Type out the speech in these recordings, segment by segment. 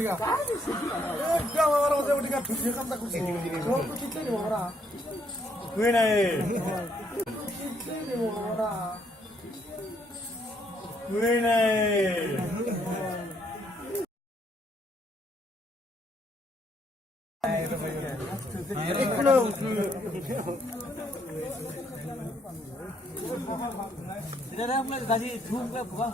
udah. Udah orang udah video kan tak kucing. Kalau kita di mana? gue naik. Kita di mana? gue naik. Tidak ada mulai kasih zoom ke bawah.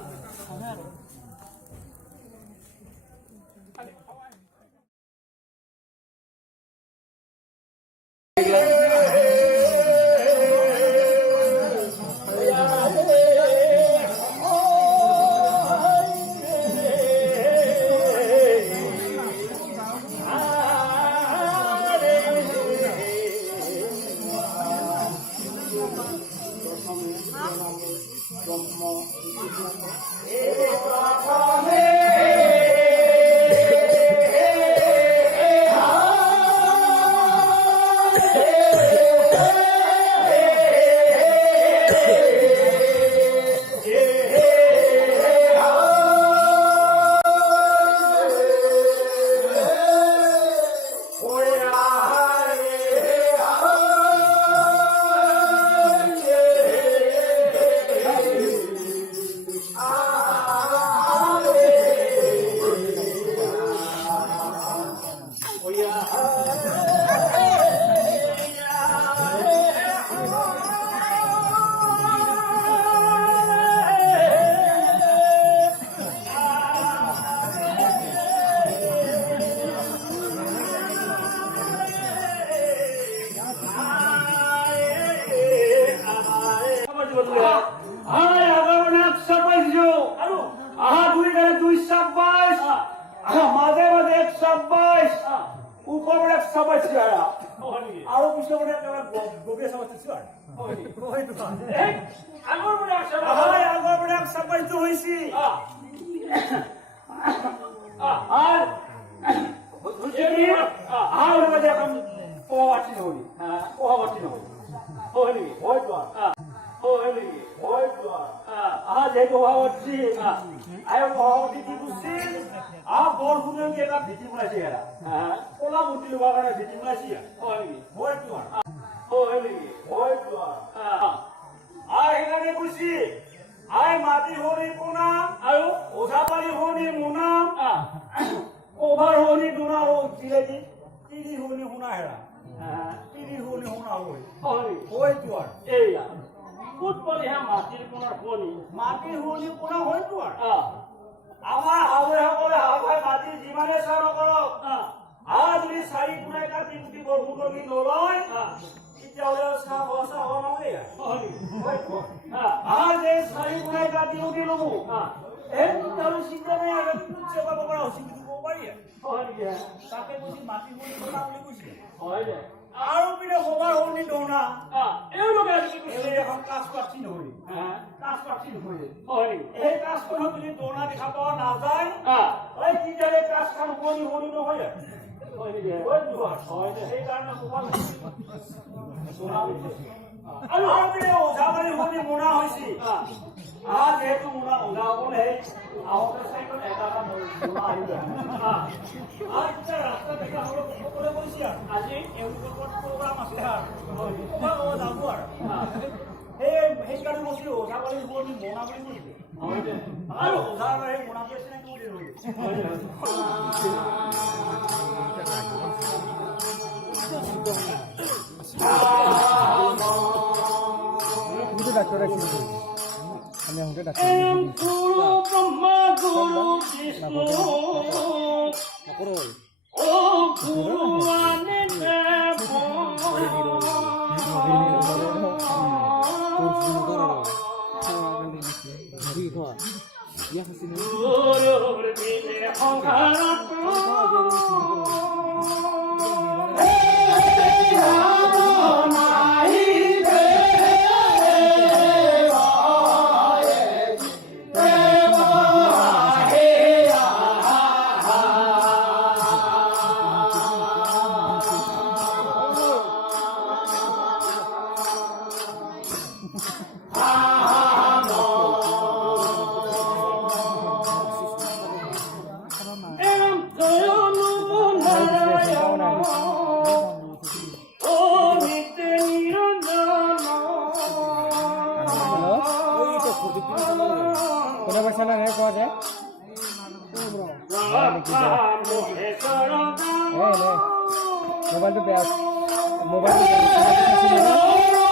চেনেলহে কোৱা যায় মোবাইলটো বেয়া মোবাইলটো মোৰ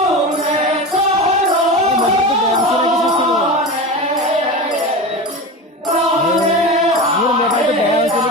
মোবাইলটো বেয়া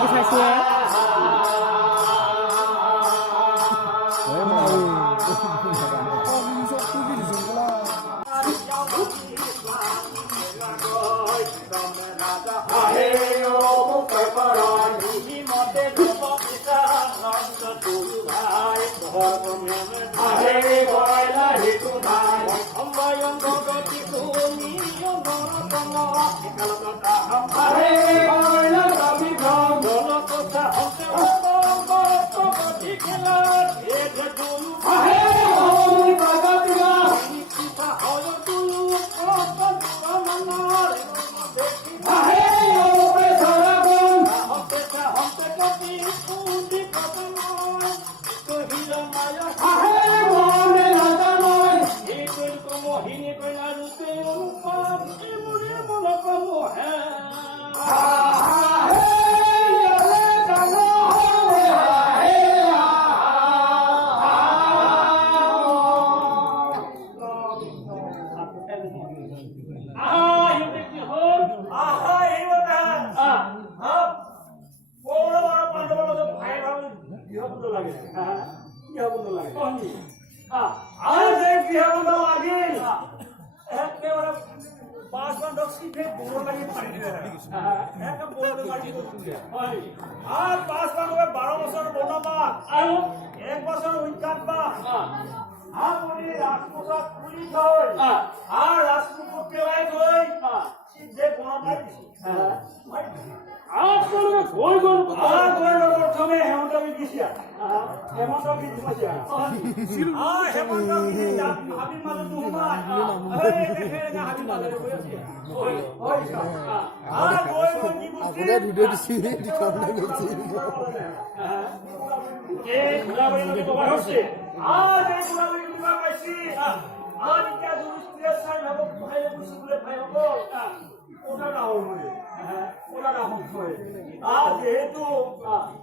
হৈছে নেকি চাইছো যেহেতু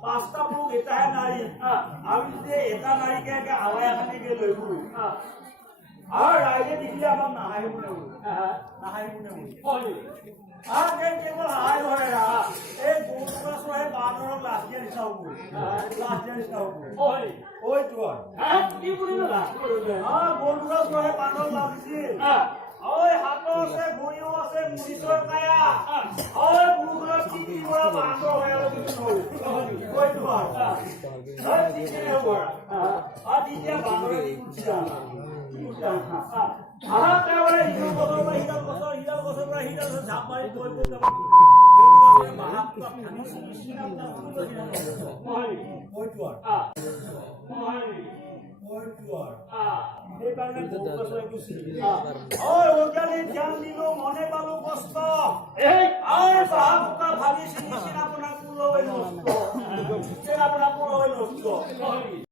পাঁচটা পুৰুষ এটাহে নাৰী আমি যদি এটা নাৰীকে আলাই এখনকে লৈ ফুৰো আৰু ৰাইজে দেখিলে আমাক নাহাৰিব কেৱল হাই ধৰে এই গৰুকা চৰাই বান্দৰক লাঠ দিয়া নিচিনা হ'ব গৰুকা চৰাই বান্দৰক লাভ দিছিল হাতৰ আছে ভৰিও আছে মুড়িৰ কায়া গুৰুকুলত কি কৰা বান্দৰ হৈ আৰু তেতিয়া বান্দৰে ঝাপ মাৰি ধ্যান দিলো মনে পালো কষ্ট ভাবিছিলি চিনাপনা পুৰো হইল